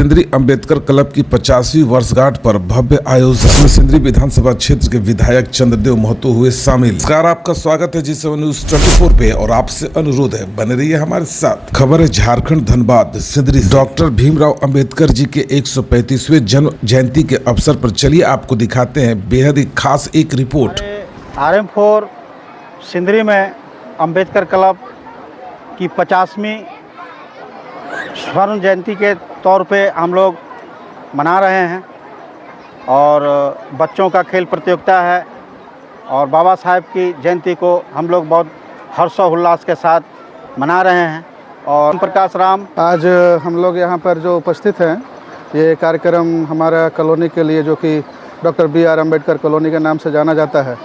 Sindri Ambedkar club की 50वीं वर्षगांठ पर भव्य आयोजन में सिंदरी विधानसभा क्षेत्र के विधायक चंद्रदेव महतो हुए शामिल। नमस्कार, आपका स्वागत है जी7 न्यूज 24 पे और आपसे अनुरोध है बने रहिए हमारे साथ। खबर है झारखंड धनबाद सिंदरी डॉक्टर भीमराव अंबेडकर जी के 135वें जन्म जयंती के अवसर पर चलिए आपको दिखाते हैं बेहद ही खास एक रिपोर्ट। RM4 सिंदरी में अंबेडकर क्लब की 50वीं स्वर्ण जयंती के तौर पे हम लोग मना रहे हैं और बच्चों का खेल प्रतियोगिता है और बाबा साहेब की जयंती को हम लोग बहुत हर्षोल्लास के साथ मना रहे हैं। और प्रकाश राम, आज हम लोग यहाँ पर जो उपस्थित हैं, ये कार्यक्रम हमारा कॉलोनी के लिए जो कि डॉक्टर BR अम्बेडकर कॉलोनी के नाम से जाना जाता है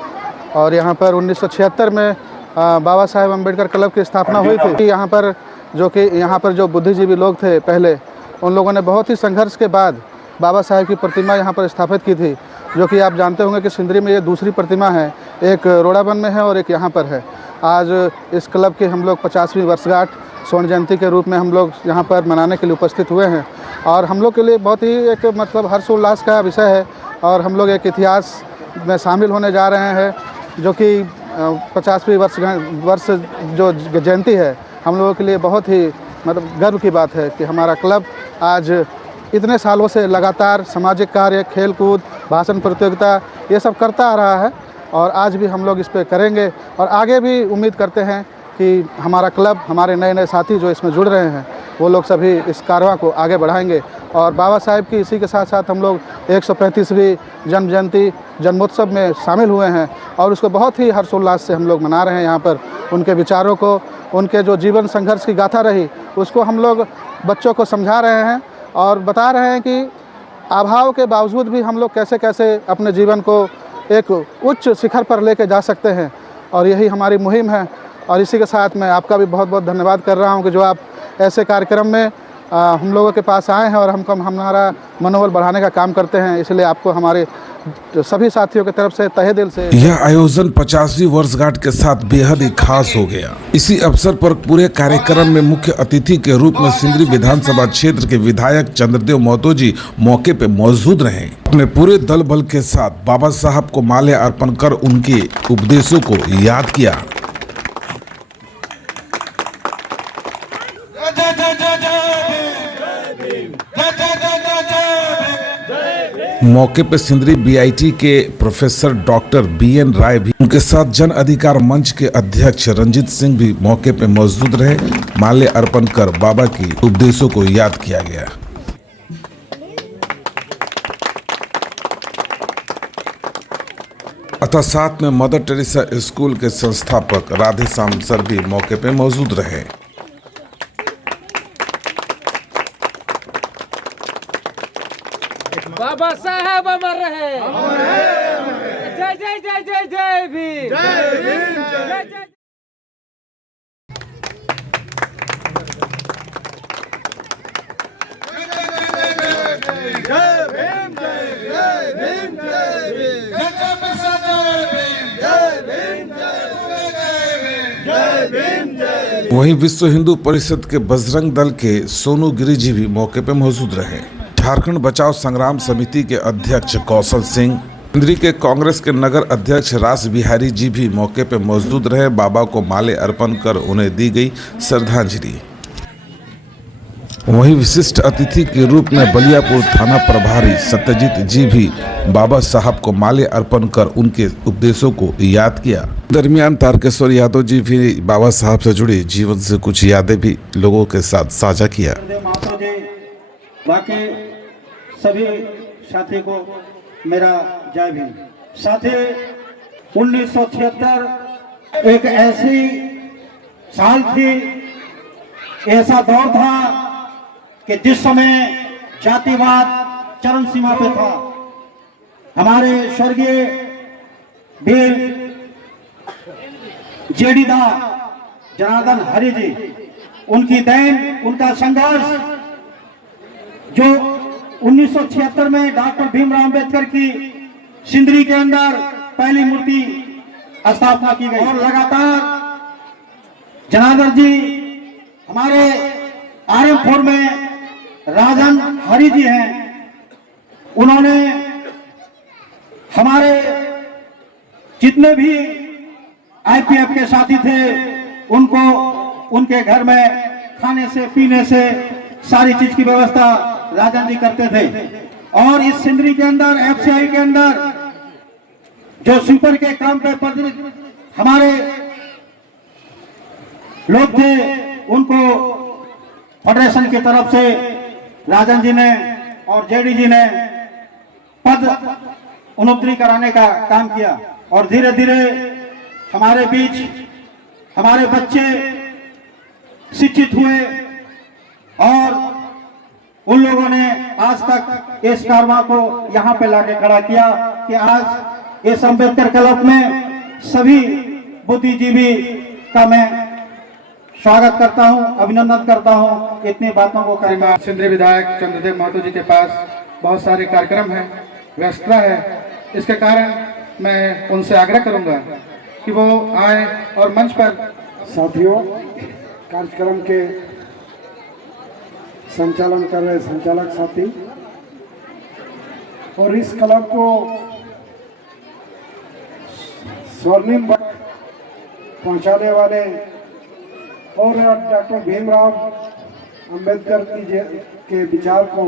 और यहाँ पर 1976 में बाबा साहेब अम्बेडकर क्लब की स्थापना हुई थी। यहाँ पर जो बुद्धिजीवी लोग थे पहले, उन लोगों ने बहुत ही संघर्ष के बाद बाबा साहेब की प्रतिमा यहाँ पर स्थापित की थी, जो कि आप जानते होंगे कि सिंदरी में ये दूसरी प्रतिमा है, एक रोड़ाबन में है और एक यहाँ पर है। आज इस क्लब की हम लोग 50वीं वर्षगांठ स्वर्ण जयंती के रूप में हम लोग यहाँ पर मनाने के लिए उपस्थित हुए हैं और हम लोग के लिए बहुत ही एक हर्षोल्लास का विषय है और हम लोग एक इतिहास में शामिल होने जा रहे हैं, जो कि 50वीं वर्ष जो जयंती है हम लोगों के लिए बहुत ही गर्व की बात है कि हमारा क्लब आज इतने सालों से लगातार सामाजिक कार्य, खेल कूद, भाषण प्रतियोगिता ये सब करता आ रहा है और आज भी हम लोग इस पे करेंगे और आगे भी उम्मीद करते हैं कि हमारा क्लब, हमारे नए नए साथी जो इसमें जुड़ रहे हैं, वो लोग सभी इस कारवां को आगे बढ़ाएंगे। और बाबा साहेब की इसी के साथ साथ हम लोग 135वीं जन्म जयंती जन्मोत्सव में शामिल हुए हैं और उसको बहुत ही हर्षोल्लास से हम लोग मना रहे हैं। यहाँ पर उनके विचारों को, उनके जो जीवन संघर्ष की गाथा रही, उसको हम लोग बच्चों को समझा रहे हैं और बता रहे हैं कि अभाव के बावजूद भी हम लोग कैसे कैसे अपने जीवन को एक उच्च शिखर पर लेके जा सकते हैं और यही हमारी मुहिम है। और इसी के साथ मैं आपका भी बहुत बहुत धन्यवाद कर रहा हूं कि जो आप ऐसे कार्यक्रम में हम लोगों के पास आए हैं और हमारा मनोबल बढ़ाने का काम करते हैं, इसलिए आपको हमारे सभी साथियों की तरफ से तहे दिल से यह आयोजन 50वीं वर्षगांठ के साथ बेहद ही खास हो गया। इसी अवसर पर पूरे कार्यक्रम में मुख्य अतिथि के रूप में सिंदरी विधानसभा क्षेत्र के विधायक चंद्रदेव महतो जी मौके पे मौजूद रहे। अपने पूरे दल बल के साथ बाबा साहब को माल्या अर्पण कर उनके उपदेशों को याद किया। मौके पर सिंदरी BIT के प्रोफेसर डॉक्टर BN राय भी, उनके साथ जन अधिकार मंच के अध्यक्ष रंजीत सिंह भी मौके पर मौजूद रहे। माल्य अर्पण कर बाबा की उपदेशों को याद किया गया। अतः साथ में मदर टेरेसा स्कूल के संस्थापक राधेश्याम सर भी मौके पर मौजूद रहे। बाबा साहब अमर रहे। जय जय जय जय जय भीम, जय भीम, जय जय। वहीं विश्व हिंदू परिषद के बजरंग दल के सोनू गिरी जी भी मौके पर मौजूद रहे। झारखंड बचाओ संग्राम समिति के अध्यक्ष कौशल सिंह, सिंदरी के कांग्रेस के नगर अध्यक्ष रास बिहारी जी भी मौके पर मौजूद रहे। बाबा को माले अर्पण कर उन्हें दी गई श्रद्धांजलि। वहीं विशिष्ट अतिथि के रूप में बलियापुर थाना प्रभारी सत्यजीत जी भी बाबा साहब को माले अर्पण कर उनके उपदेशों को याद किया। दरमियान तारकेश्वर यादव जी भी बाबा साहब से जुड़ी जीवन से कुछ यादें भी लोगों के साथ साझा किया। बाकी सभी साथी को मेरा जय भीम। साथी, 1976 एक ऐसी साल थी, ऐसा दौर था कि जिस समय जातिवाद चरम सीमा पे था। हमारे स्वर्गीय वीर जेडीदा जनार्दन हरि जी, उनकी देन, उनका संघर्ष, जो 1976 में डॉक्टर भीमराव अंबेडकर की सिंदरी के अंदर पहली मूर्ति स्थापना की गई और लगातार जनार्दन जी हमारे RM4 में राजन हरि जी हैं, उन्होंने हमारे जितने भी आईपीएफ के साथी थे उनको उनके घर में खाने से पीने से सारी चीज की व्यवस्था राजन जी करते थे। और इस सिंदरी के अंदर एफसीआई के अंदर जो स्वीपर के काम पे हमारे लोग थे उनको फेडरेशन की तरफ से राजन जी ने और जेडी जी ने पद उन्नति कराने का काम किया। और धीरे धीरे हमारे बीच हमारे बच्चे शिक्षित हुए और उन लोगों ने आज तक इस कारवां को यहाँ पे लाके खड़ा किया कि आज इस अंबेडकर क्लब में सभी बुद्धिजीवी का मैं स्वागत करता हूं, अभिनंदन करता हूं। इतनी बातों को कहना। सिंदरी विधायक चंद्रदेव महतो जी के पास बहुत सारे कार्यक्रम हैं, व्यस्तता है, इसके कारण मैं उनसे आग्रह करूंगा कि वो आए और मंच पर। साथियों, कार्यक्रम के संचालन कर रहे संचालक साथी और इस क्लब को स्वर्णिम पहुंचाने वाले और डॉक्टर भीमराव अंबेडकर के विचार को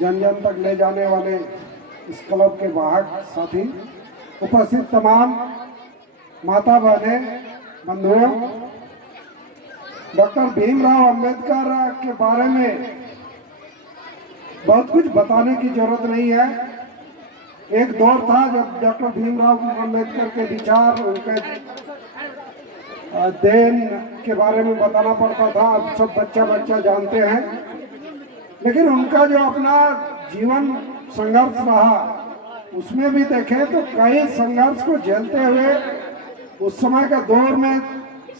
जन जन तक ले जाने वाले इस क्लब के वाहक साथी, उपस्थित तमाम माता बहने बंधुओं, डॉक्टर भीमराव अंबेडकर के बारे में बहुत कुछ बताने की जरूरत नहीं है। एक दौर था जब डॉक्टर भीमराव अंबेडकर के विचार, उनके देन के बारे में बताना पड़ता था। अब सब बच्चा जानते हैं, लेकिन उनका जो अपना जीवन संघर्ष रहा उसमें भी देखें तो कई संघर्ष को झेलते हुए उस समय का दौर में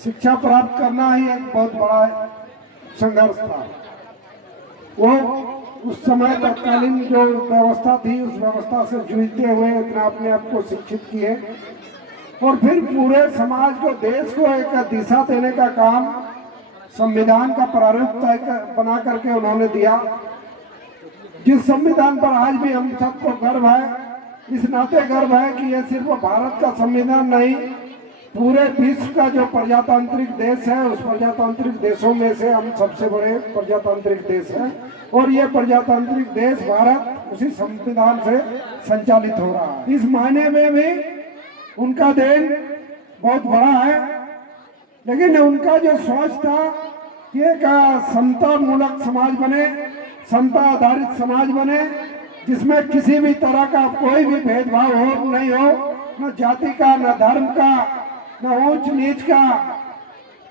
शिक्षा प्राप्त करना ही एक बहुत बड़ा संघर्ष था। वो उस समय तत्कालीन जो व्यवस्था थी उस व्यवस्था से जूझते हुए इतना अपने आप को शिक्षित किए और फिर पूरे समाज को, देश को एक दिशा देने का काम संविधान का प्रारूप बना करके उन्होंने दिया, जिस संविधान पर आज भी हम सबको गर्व है। इस नाते गर्व है कि यह सिर्फ भारत का संविधान नहीं, पूरे विश्व का जो प्रजातांत्रिक देश है उस प्रजातांत्रिक देशों में से हम सबसे बड़े प्रजातांत्रिक देश हैं और ये प्रजातांत्रिक देश भारत उसी संविधान से संचालित हो रहा है। इस मायने में भी उनका देन बहुत बड़ा है, लेकिन उनका जो सोच था कि एक समता मूलक समाज बने, समता आधारित समाज बने, जिसमें किसी भी तरह का कोई भी भेदभाव हो नहीं हो, न जाति का, न धर्म का, न ऊंच नीच का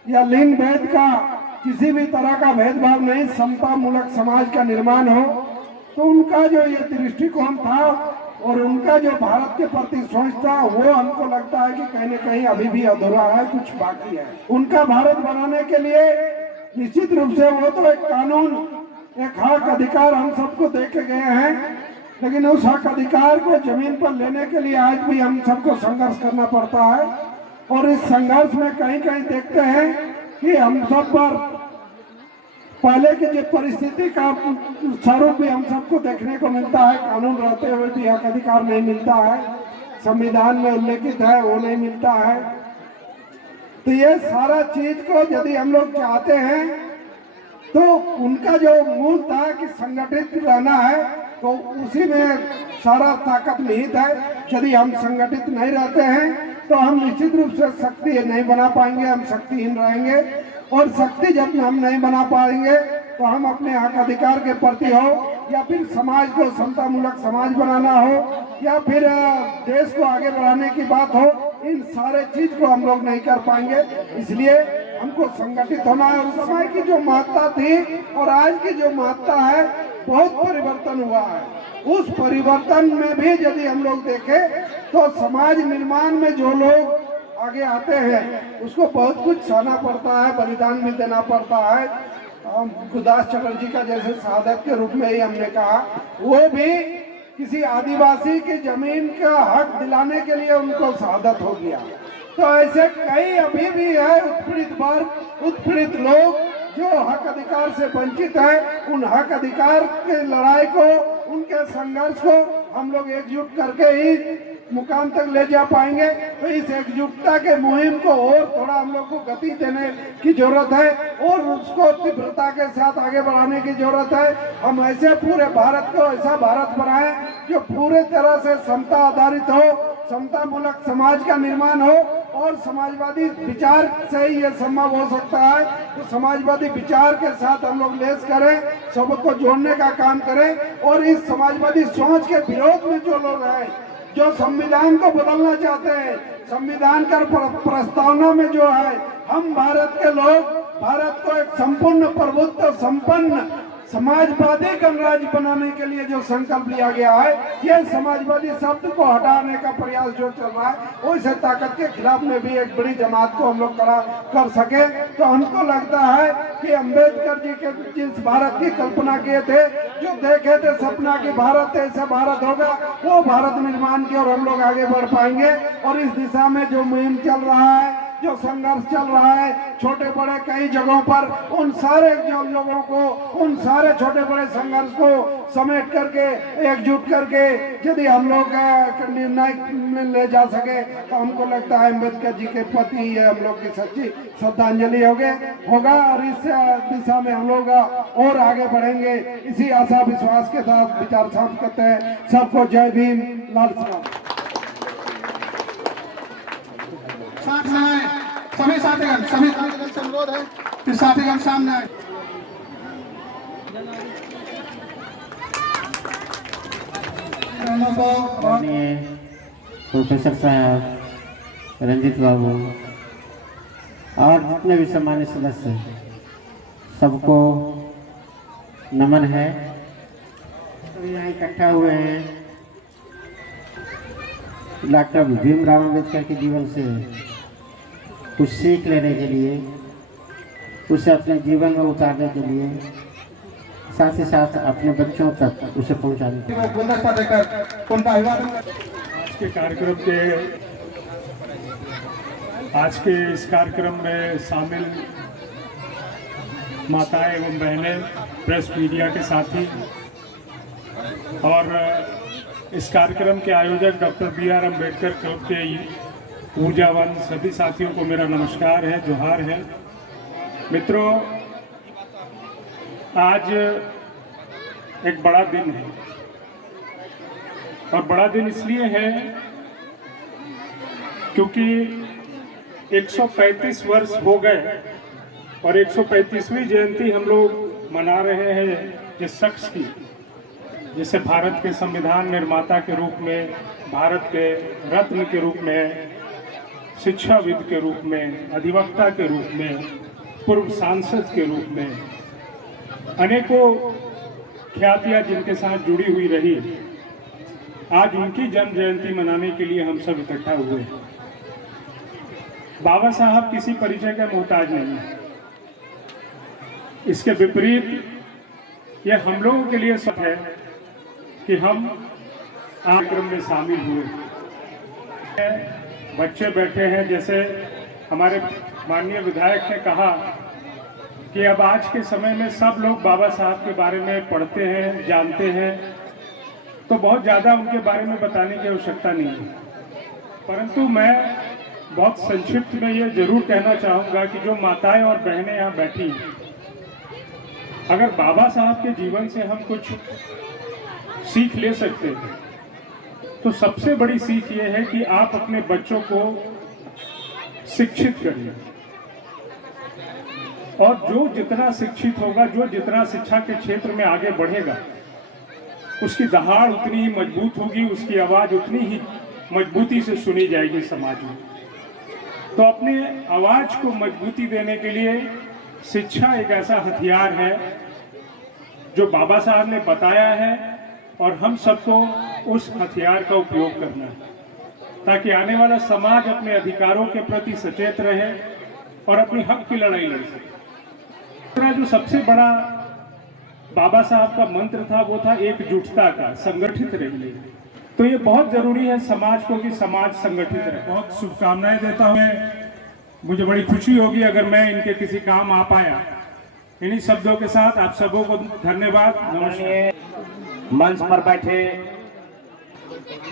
या लिंग भेद का, किसी भी तरह का भेदभाव नहीं, समता मूलक समाज का निर्माण हो। तो उनका जो ये दृष्टिकोण था और उनका जो भारत के प्रति सोच था वो हमको लगता है कि कहीं न कहीं अभी भी अधूरा है, कुछ बाकी है। उनका भारत बनाने के लिए निश्चित रूप से वो तो एक कानून, एक हक अधिकार हम सबको दे के गए हैं, लेकिन उस हक अधिकार को जमीन पर लेने के लिए आज भी हम सबको संघर्ष करना पड़ता है। और इस संघर्ष में कहीं कहीं देखते हैं कि हम सब पर पहले की जो परिस्थिति का स्वरूप भी हम सबको देखने को मिलता है। कानून रहते हुए भी हक अधिकार नहीं मिलता है, संविधान में उल्लेखित है वो नहीं मिलता है। तो ये सारा चीज को यदि हम लोग चाहते हैं तो उनका जो मूल था कि संगठित रहना है, तो उसी में सारा ताकत निहित है। यदि हम संगठित नहीं रहते हैं तो हम निश्चित रूप से शक्ति नहीं बना पाएंगे, हम शक्तिहीन रहेंगे। और शक्ति जब हम नहीं बना पाएंगे तो हम अपने हक अधिकार के प्रति हो या फिर समाज को समतामूलक समाज बनाना हो या फिर देश को आगे बढ़ाने की बात हो, इन सारे चीज को हम लोग नहीं कर पाएंगे। इसलिए हमको संगठित होना है। उस समय की जो महत्ता थी और आज की जो महत्ता है बहुत परिवर्तन हुआ है। उस परिवर्तन में भी यदि हम लोग देखें तो समाज निर्माण में जो लोग आगे आते हैं उसको बहुत कुछ सहना पड़ता है, बलिदान भी देना पड़ता है। गुरदास चटर्जी का जैसे शहादत के रूप में ही हमने कहा, वो भी किसी आदिवासी की जमीन का हक दिलाने के लिए उनको शहादत हो गया। तो ऐसे कई अभी भी है उत्पीड़ित वर्ग, उत्पीड़ित लोग जो हक अधिकार से वंचित है, उन हक अधिकार के लड़ाई को, उनके संघर्ष को हम लोग एकजुट करके ही मुकाम तक ले जा पाएंगे। तो इस एकजुटता के मुहिम को और थोड़ा हम लोग को गति देने की जरूरत है और उसको तीव्रता के साथ आगे बढ़ाने की जरूरत है। हम ऐसे पूरे भारत को ऐसा भारत बनाएं जो पूरे तरह से समता आधारित हो, समता मूलक समाज का निर्माण हो और समाजवादी विचार से ही ये संभव हो सकता है। तो समाजवादी विचार के साथ हम लोग लेस करें, सबको जोड़ने का काम करें और इस समाजवादी सोच के विरोध में जो लोग हैं, जो संविधान को बदलना चाहते हैं, संविधान का प्रस्तावना में जो है, हम भारत के लोग भारत को एक संपूर्ण प्रभुत्व संपन्न समाजवादी गणराज्य बनाने के लिए जो संकल्प लिया गया है, ये समाजवादी शब्द को हटाने का प्रयास जो चल रहा है, उस ताकत के खिलाफ में भी एक बड़ी जमात को हम लोग खड़ा कर सके। तो हमको लगता है कि अम्बेडकर जी के जिस भारत की कल्पना किए थे, जो देखे थे सपना की भारत ऐसा भारत होगा, वो भारत निर्माण की ओर हम लोग आगे बढ़ पाएंगे। और इस दिशा में जो मुहिम चल रहा है, जो संघर्ष चल रहा है छोटे बड़े कई जगहों पर, उन सारे जो लोगों को, उन सारे छोटे बड़े संघर्ष को समेट करके, एकजुट करके यदि हम लोग निर्णय में ले जा सके तो हमको लगता है अम्बेडकर जी के प्रति ये हम लोग की सच्ची श्रद्धांजलि होगा और इस दिशा में हम लोग और आगे बढ़ेंगे। इसी आशा विश्वास के साथ विचार साझा करते हैं। सबको जय भीम, लाल सलाम। सामने आए सभी साथीगण से अनुरोध है कि साथीगण सामने आए। माननीय प्रोफेसर साहब, रंजित बाबू और जितने भी सम्मानित सदस्य, सबको नमन है। तो यहाँ इकट्ठा हुए हैं डॉक्टर भीमराव अम्बेडकर के जीवन से कुछ सीख लेने के लिए, उसे अपने जीवन में उतारने के लिए, साथ ही साथ अपने बच्चों तक उसे पहुंचाने के लिए। गुलदस्ता देकर उनका अभिवादन। आज के इस कार्यक्रम में शामिल माताएं एवं बहनें, प्रेस मीडिया के साथी और इस कार्यक्रम के आयोजक डॉक्टर बी.आर. अम्बेडकर क्लब के ऊर्जावान सभी साथियों को मेरा नमस्कार है, जोहार है। मित्रों, आज एक बड़ा दिन है और बड़ा दिन इसलिए है क्योंकि 135 वर्ष हो गए और 135वीं जयंती हम लोग मना रहे हैं जिस शख्स की, जिसे भारत के संविधान निर्माता के रूप में, भारत के रत्न के रूप में, शिक्षाविद के रूप में, अधिवक्ता के रूप में, पूर्व सांसद के रूप में, अनेकों ख्यातियाँ जिनके साथ जुड़ी हुई रही, आज उनकी जन्म जयंती मनाने के लिए हम सब इकट्ठा हुए हैं। बाबा साहब किसी परिचय का मोहताज नहीं है। इसके विपरीत यह हम लोगों के लिए सब है कि हम कार्यक्रम में शामिल हुए। बच्चे बैठे हैं, जैसे हमारे माननीय विधायक ने कहा कि अब आज के समय में सब लोग बाबा साहब के बारे में पढ़ते हैं, जानते हैं, तो बहुत ज़्यादा उनके बारे में बताने की आवश्यकता नहीं है। परंतु मैं बहुत संक्षिप्त में ये जरूर कहना चाहूँगा कि जो माताएं और बहनें यहाँ बैठी हैं, अगर बाबा साहब के जीवन से हम कुछ सीख ले सकते हैं तो सबसे बड़ी सीख ये है कि आप अपने बच्चों को शिक्षित करिए, और जो जितना शिक्षित होगा, जो जितना शिक्षा के क्षेत्र में आगे बढ़ेगा, उसकी दहाड़ उतनी ही मजबूत होगी, उसकी आवाज़ उतनी ही मजबूती से सुनी जाएगी समाज में। तो अपने आवाज़ को मजबूती देने के लिए शिक्षा एक ऐसा हथियार है जो बाबा साहब ने बताया है, और हम सबको उस हथियार का उपयोग करना है ताकि आने वाला समाज अपने अधिकारों के प्रति सचेत रहे और अपनी हक की लड़ाई लड़ सके। जो सबसे बड़ा बाबा साहब का मंत्र था वो था एकजुटता का, संगठित रहिए। तो ये बहुत जरूरी है समाज को कि समाज संगठित रहे। बहुत शुभकामनाएं देता हूँ। मुझे बड़ी खुशी होगी अगर मैं इनके किसी काम आ पाया, इन्हीं शब्दों के साथ आप सबों को धन्यवाद, नमस्कार। मंच पर बैठे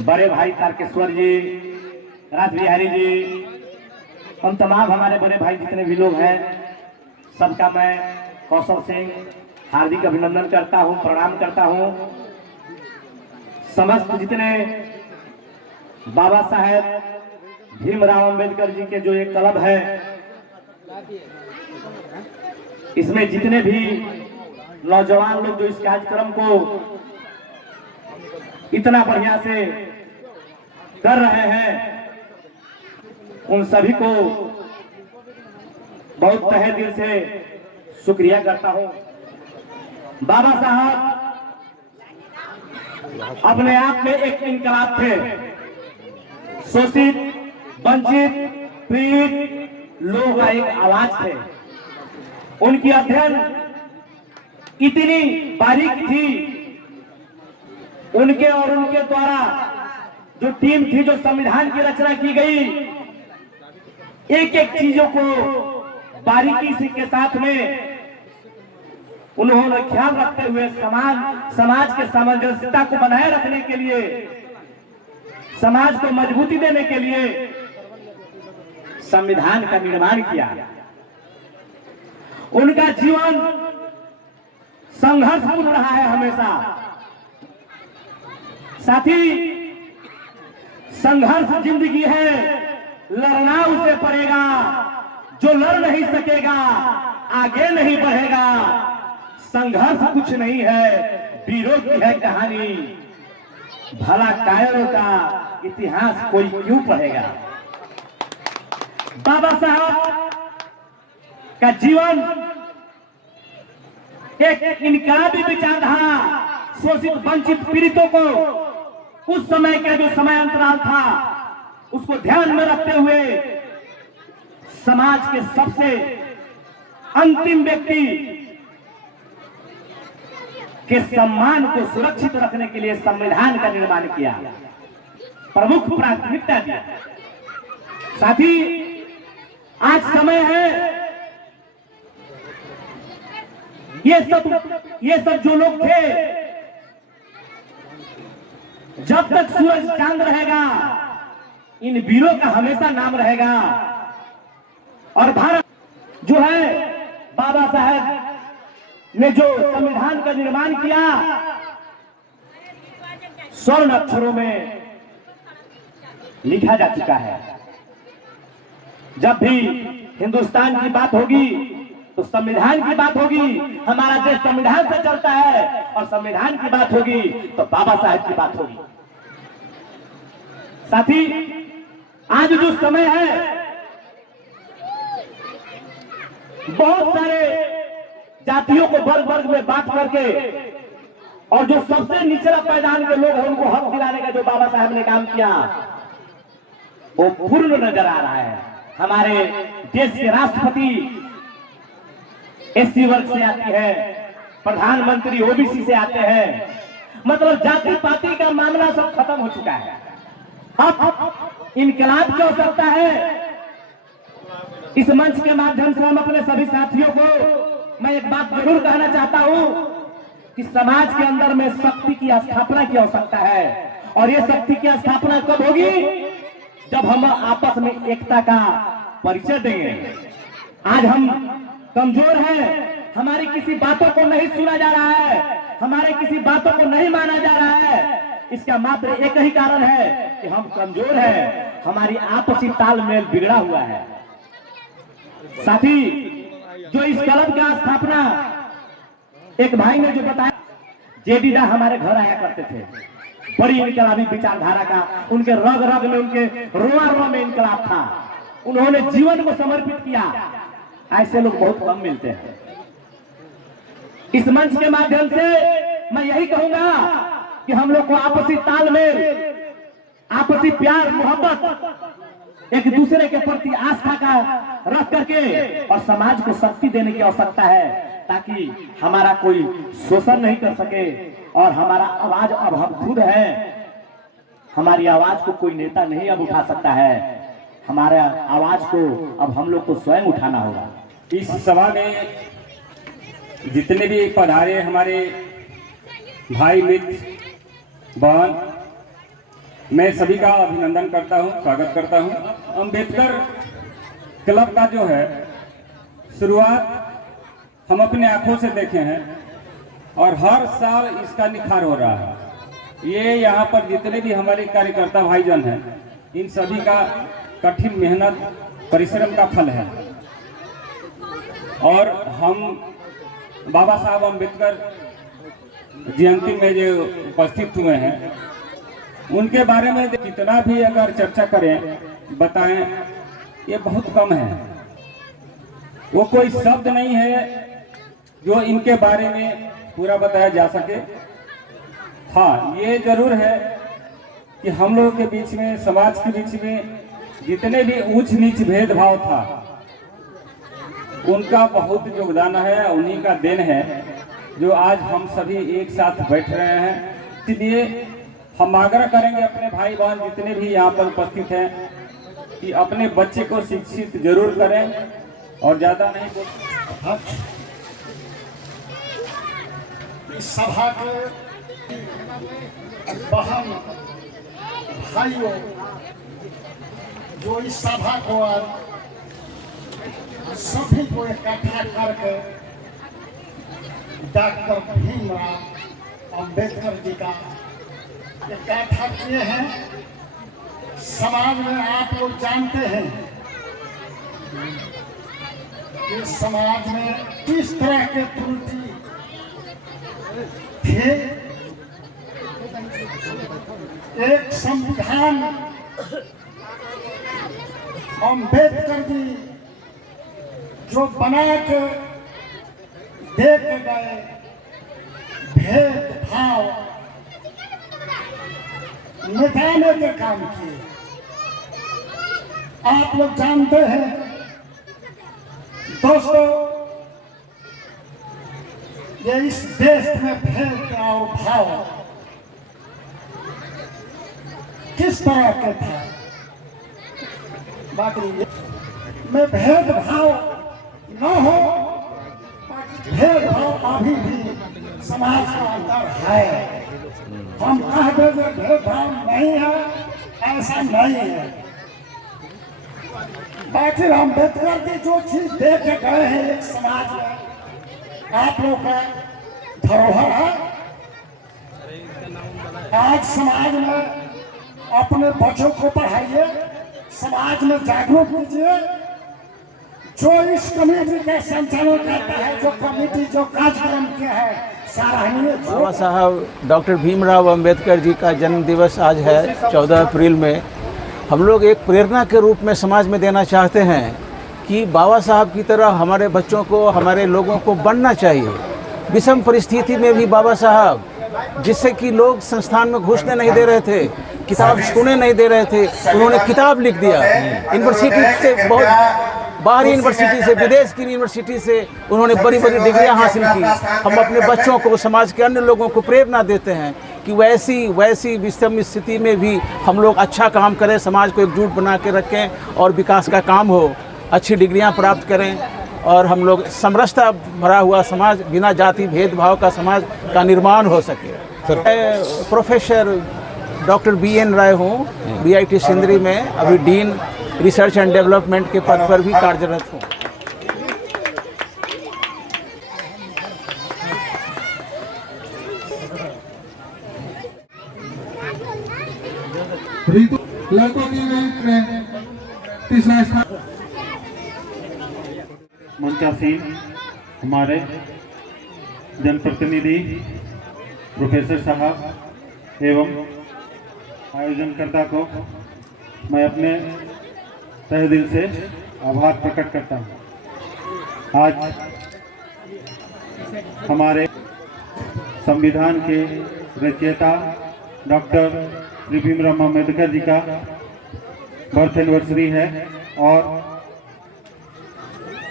बड़े भाई तारकेश्वर जी, राज बिहारी जी, हम तमाम हमारे बड़े भाई जितने भी लोग हैं, सबका मैं कौशल सिंह हार्दिक अभिनंदन करता हूं, प्रणाम करता हूं। समस्त जितने बाबा साहेब भीमराव अंबेडकर जी के जो एक क्लब है, इसमें जितने भी नौजवान लोग जो इस कार्यक्रम को इतना बढ़िया से कर रहे हैं, उन सभी को बहुत तहे दिल से शुक्रिया करता हूं। बाबा साहब अपने आप में एक इनकलाब थे। शोषित, वंचित, पीड़ित लोगों का एक आवाज थे। उनकी अध्ययन इतनी बारीक थी, उनके और उनके द्वारा जो टीम थी, जो संविधान की रचना की गई, एक एक चीजों को बारीकी के साथ में उन्होंने ख्याल रखते हुए समाज के सामंजस्यता को बनाए रखने के लिए, समाज को मजबूती देने के लिए संविधान का निर्माण किया। उनका जीवन संघर्षपूर्ण रहा है हमेशा। साथी, संघर्ष जिंदगी है, लड़ना उसे पड़ेगा। जो लड़ नहीं सकेगा आगे नहीं बढ़ेगा। संघर्ष कुछ नहीं है, वीरों की है कहानी। भला कायरों का इतिहास कोई क्यों पढ़ेगा। बाबा साहब का जीवन एक इनकलाबी विचारधारा, शोषित वंचित पीड़ितों को उस समय का जो समय अंतराल था उसको ध्यान में रखते हुए समाज के सबसे अंतिम व्यक्ति के सम्मान को सुरक्षित रखने के लिए संविधान का निर्माण किया, प्रमुख प्राथमिकता दिया। साथी, आज समय है, ये सब जो लोग थे, जब तक सूरज चांद रहेगा इन वीरों का हमेशा नाम रहेगा। और भारत जो है, बाबा साहेब ने जो संविधान का निर्माण किया, स्वर्ण अक्षरों में लिखा जा चुका है। जब भी हिंदुस्तान की बात होगी तो संविधान की बात होगी। हमारा देश संविधान से चलता है, और संविधान की बात होगी तो बाबा साहेब की बात होगी। साथी, आज जो समय है, बहुत सारे जातियों को वर्ग वर्ग में बांट करके और जो सबसे निचला पायदान के लोग हैं उनको हक दिलाने का जो बाबा साहब ने काम किया, वो पूर्ण नजर आ रहा है। हमारे देश के राष्ट्रपति एससी वर्ग से आते हैं, प्रधानमंत्री ओबीसी से आते हैं। मतलब जाति पाति का मामला सब खत्म हो चुका है। अब इनकलाब की आवश्यकता है। इस मंच के माध्यम से हम अपने सभी साथियों को मैं एक बात जरूर कहना चाहता हूं कि समाज के अंदर में शक्ति की स्थापना की आवश्यकता है। और ये शक्ति की स्थापना कब होगी? जब हम आपस में एकता का परिचय देंगे। आज हम कमजोर हैं, हमारी किसी बातों को नहीं सुना जा रहा है, हमारे किसी बातों को नहीं माना जा रहा है। इसका मात्र एक ही कारण है कि हम कमजोर हैं, हमारी आपसी तालमेल बिगड़ा हुआ है। साथी, जो इस क्लब का स्थापना एक भाई ने जो बताया, जेडीडा हमारे घर आया करते थे, बड़ी इनकलाबी विचारधारा का, उनके रग रग में, उनके रोआ रोआ में इनकलाब था। उन्होंने जीवन को समर्पित किया। ऐसे लोग बहुत कम मिलते हैं। इस मंच के माध्यम से मैं यही कहूंगा कि हम लोग को आपसी तालमेल, आपसी प्यार, मोहब्बत, एक दूसरे के प्रति आस्था का रख करके और समाज को शक्ति देने की आवश्यकता है, ताकि हमारा कोई शोषण नहीं कर सके। और हमारा आवाज अब हम खुद है, हमारी आवाज को कोई नेता नहीं अब उठा सकता है। हमारा आवाज को अब हम लोग को स्वयं उठाना होगा। इस सभा में जितने भी पधारे हमारे भाई मित्र बहन, मैं सभी का अभिनंदन करता हूं, स्वागत करता हूं। अम्बेडकर क्लब का जो है शुरुआत हम अपने आंखों से देखे हैं और हर साल इसका निखार हो रहा है। ये यहाँ पर जितने भी हमारे कार्यकर्ता भाईजान हैं, इन सभी का कठिन मेहनत परिश्रम का फल है। और हम बाबा साहब अम्बेडकर जयंती में जो उपस्थित हुए हैं, उनके बारे में कितना भी अगर चर्चा करें, बताएं, ये बहुत कम है। वो कोई शब्द नहीं है जो इनके बारे में पूरा बताया जा सके। हाँ, ये जरूर है कि हम लोगों के बीच में, समाज के बीच में जितने भी ऊंच नीच भेदभाव था, उनका बहुत योगदान है, उन्हीं का देन है जो आज हम सभी एक साथ बैठ रहे हैं। इसलिए हम आग्रह करेंगे अपने भाई बहन जितने भी यहाँ पर उपस्थित हैं कि अपने बच्चे को शिक्षित जरूर करें और ज्यादा नहीं बोल। इस सभा के बहन भाइयों, जो इस सभा को सभी को इकट्ठा करके डॉक्टर भीमराव अंबेडकर जी का इकट्ठा किए हैं। समाज में आप लोग जानते हैं कि समाज में किस तरह के त्रुटि थे। एक संविधान अंबेडकर जी जो बना के दे के गए, भेदभाव मिटाने के काम किए। आप लोग जानते हैं दोस्तों, ये इस देश में भेदभाव भाव किस तरह के था। बाकी में भेदभाव न हो, भेदभाव अभी भी समाज के अंदर है। हम कह दे भेदभाव नहीं है, ऐसा नहीं है। बाकी अम्बेडकर की जो चीज दे के गए हैं एक समाज में, आप लोग का धरोहर है। आज समाज में अपने बच्चों को पढ़ाइए, समाज में जागरूक कीजिए। जो इस कमेटी का संचालन करता है, जो कमेटी जो कार्यक्रम के है, सराहनीय। बाबा साहब डॉक्टर भीमराव अंबेडकर जी का जन्म दिवस आज है 14 अप्रैल में। हम लोग एक प्रेरणा के रूप में समाज में देना चाहते हैं कि बाबा साहब की तरह हमारे बच्चों को, हमारे लोगों को बनना चाहिए। विषम परिस्थिति में भी बाबा साहब, जिससे कि लोग संस्थान में घुसने नहीं दे रहे थे, किताब छूने नहीं दे रहे थे, उन्होंने किताब लिख दिया। यूनिवर्सिटी से, बहुत बाहरी यूनिवर्सिटी से, विदेश की यूनिवर्सिटी से उन्होंने बड़ी बड़ी डिग्रियां हासिल की। हम अपने बच्चों को, समाज के अन्य लोगों को प्रेरणा देते हैं कि वैसी विषम स्थिति में भी हम लोग अच्छा काम करें, समाज को एकजुट बना के रखें और विकास का काम हो, अच्छी डिग्रियां प्राप्त करें और हम लोग समरसता भरा हुआ समाज, बिना जाति भेदभाव का समाज का निर्माण हो सके। मैं प्रोफेसर डॉक्टर BN राय हूँ, BIT सिंदरी में अभी डीन रिसर्च एंड डेवलपमेंट के पद पर भी कार्यरत हूँ। लड़कों की में तीसरा स्थान मंचासीन हमारे जनप्रतिनिधि प्रोफेसर साहब एवं आयोजनकर्ता को मैं अपने तहे दिल से आभार प्रकट करता हूँ। आज हमारे संविधान के रचयिता डॉक्टर भीमराव अंबेडकर जी का बर्थ एनिवर्सरी है और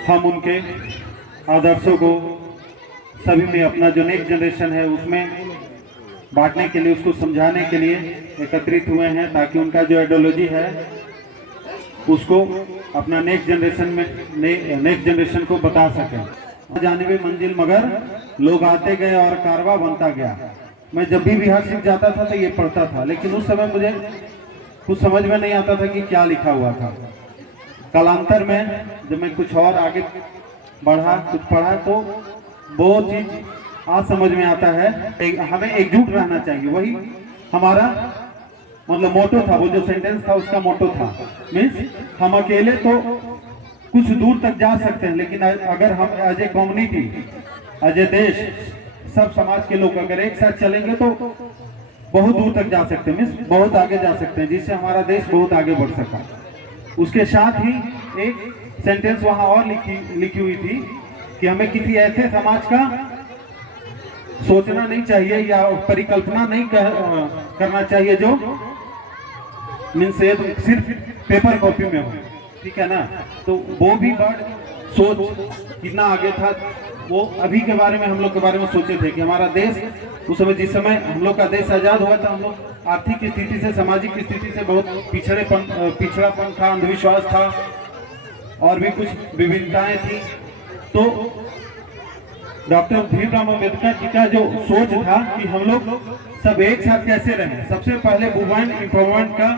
हम उनके आदर्शों को सभी में अपना जो नेक्स्ट जनरेशन है उसमें बांटने के लिए, उसको समझाने के लिए एकत्रित हुए हैं, ताकि उनका जो आइडियोलॉजी है उसको अपना नेक्स्ट जनरेशन को बता सकें। जानिबे मंजिल मगर लोग आते गए और कारवा बनता गया। मैं जब भी बिहार सीख जाता था तो ये पढ़ता था, लेकिन उस समय मुझे कुछ समझ में नहीं आता था कि क्या लिखा हुआ था। कालांतर में जब मैं कुछ और आगे बढ़ा, कुछ पढ़ा, तो वो चीज आज समझ में आता है। हमें एकजुट रहना चाहिए, वही हमारा मतलब मोटो था। वो जो सेंटेंस था उसका मोटो था, मीन्स हम अकेले तो कुछ दूर तक जा सकते हैं, लेकिन अगर हम as a community, as a देश, सब समाज के लोग अगर एक साथ चलेंगे तो बहुत दूर तक जा सकते हैं, मीन्स बहुत आगे जा सकते हैं, जिससे हमारा देश बहुत आगे बढ़ सका। उसके साथ ही एक सेंटेंस वहां और लिखी हुई थी कि हमें किसी ऐसे समाज का सोचना नहीं चाहिए या परिकल्पना नहीं करना चाहिए जो मीन्स सिर्फ पेपर कॉपी में हो, ठीक है ना। तो वो भी बड़ सोच कितना आगे था। वो अभी के बारे में, हम लोग के बारे में सोचे थे कि हमारा देश उस समय, जिस समय हम लोग का देश आजाद हुआ था, हम लोग आर्थिक स्थिति से, सामाजिक स्थिति से बहुत पिछड़ापन था, अंधविश्वास था और भी कुछ विभिन्नताएं थी। तो डॉक्टर भीमराव अम्बेडकर जी का जो सोच था कि हम लोग सब एक साथ कैसे रहें, सबसे पहले वुमेन एम्पावरमेंट का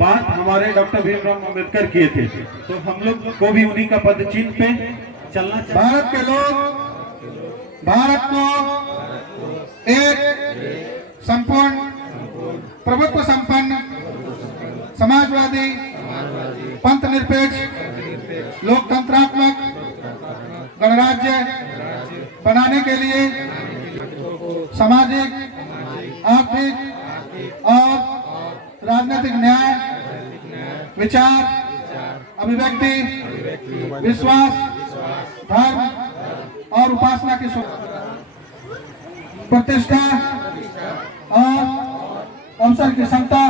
बात हमारे डॉक्टर भीमराव अम्बेडकर किए थे। तो हम लोग को भी उन्हीं का पद चिन्ह पे चलना चाहिए। भारत के लोग भारत को एक संपूर्ण प्रभुत्व संपन्न समाजवादी पंथ निरपेक्ष लोकतंत्रात्मक गणराज्य बनाने के लिए सामाजिक, आर्थिक और राजनीतिक न्याय, विचार, अभिव्यक्ति, विश्वास, धर्म और उपासना की प्रतिष्ठा और अवसर की क्षमता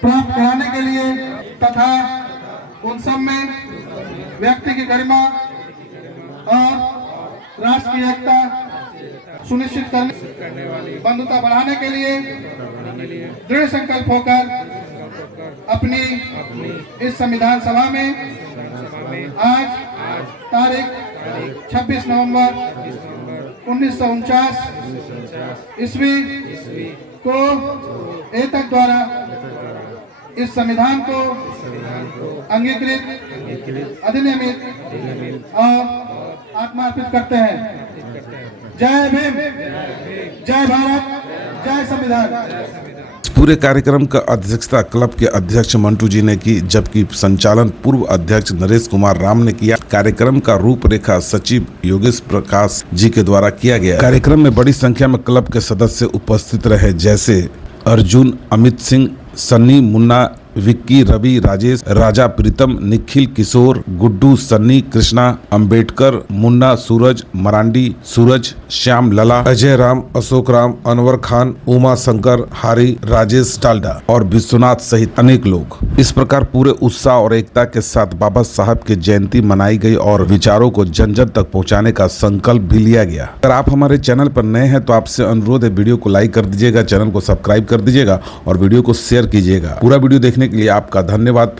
प्राप्त कराने के लिए तथा उन सब में व्यक्ति की गरिमा और राष्ट्र की एकता सुनिश्चित करने वाली बंधुता बढ़ाने के लिए दृढ़ संकल्प होकर अपनी इस संविधान सभा में आज तारीख 26 नवंबर 1949 ईस्वी को एतक द्वारा इस संविधान को अंगीकृत, अधिनियमित और आत्मार्पित करते हैं। जय भीम, जय भारत, जय संविधान। पूरे कार्यक्रम का अध्यक्षता क्लब के अध्यक्ष मंटू जी ने की, जबकि संचालन पूर्व अध्यक्ष नरेश कुमार राम ने किया। कार्यक्रम का रूपरेखा सचिव योगेश प्रकाश जी के द्वारा किया गया। कार्यक्रम में बड़ी संख्या में क्लब के सदस्य उपस्थित रहे, जैसे अर्जुन, अमित सिंह, सन्नी, मुन्ना, विक्की, रवि, राजेश, राजा, प्रीतम, निखिल, किशोर, गुड्डू, सन्नी, कृष्णा, अंबेडकर, मुन्ना, सूरज, मरांडी, सूरज, श्याम, लला, अजय राम, अशोक राम, अनवर खान, उमा शंकर, हारी, राजेश टाल्डा और विश्वनाथ सहित अनेक लोग। इस प्रकार पूरे उत्साह और एकता के साथ बाबा साहब की जयंती मनाई गई और विचारों को जन जन तक पहुँचाने का संकल्प भी लिया गया। अगर आप हमारे चैनल पर नए हैं तो आपसे अनुरोध है, वीडियो को लाइक कर दीजिएगा, चैनल को सब्सक्राइब कर दीजिएगा और वीडियो को शेयर कीजिएगा। पूरा वीडियो देखने के लिए आपका धन्यवाद।